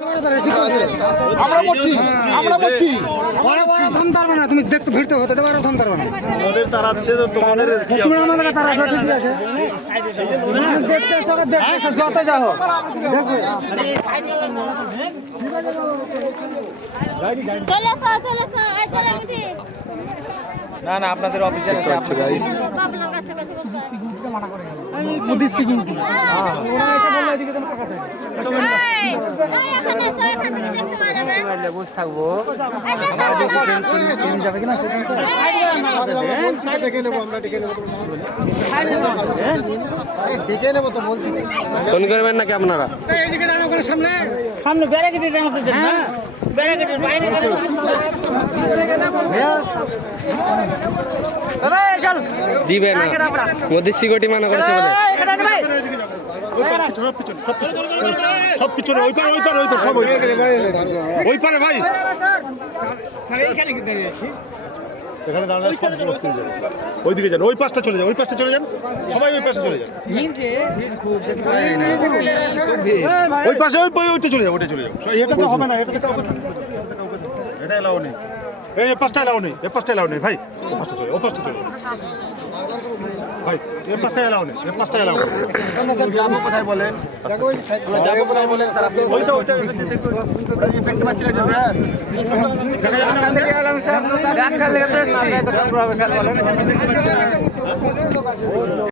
আমরা বলছি বড় বড় থামতে পারবে না, তুমি দেখতে ভিড়তে হতে পারো, থামতে পারবে না। ওদের তাড়াচ্ছে তো তোমাদের তুমি আমাদের তারা ঠিক আছে, মানুষ দেখতে এসো, যত যাও দেখো। চলে আসো, চলে আসো, এই চলে গেছি। না না আপনাদের অফিসার আছে গাইস আপনার কাছে কাছে বসে। বুদ্ধিস্ট কিন্তু ওরা এসে বললো এদিকে যেন ফাঁকা থাকে। এই এখানে এসো, এখান থেকে দেখতে পাওয়া যাবে। বসে থাকবো, এই যাবে কিনা সেটা ডেকে নেবো তো বলছি। ফোন করবেন নাকি আপনারা? এইদিকে দাঁড়াও করে সামনে সামনে ব্যারিকেডের মধ্যে দেন না, ব্যারিকেডের বাইরে দিবে না, মোদি সিকিউরিটি মানা করেছে বলে। সব পিছনে ওই পারে সব ওই পারে ভাই এখানে দাঁড়ালে সব লোক চলে যাবে। ওইদিকে যান, ওই পাশটা চলে যান, ওই পাশটা চলে যান, সবাই ওই পাশে চলে যান, ওই পাশে ওইটা চলে যাও, ওইটা চলে যাও। এটা তো হবে না, এটা এলাও নেই, এই পাশটা এলাও নেই, এই পাশটা এলাও নেই ভাই, ও পাশটা চলে, ও পাশটা চলে ভাই, এই পাশটা এলাও নেই, এই পাশটা এলাও নেই। যাবো কোথায় বলেন? যাবো কোথায় বলেন স্যার? আপনি ওইটা দেখতে পাচ্ছি না স্যার।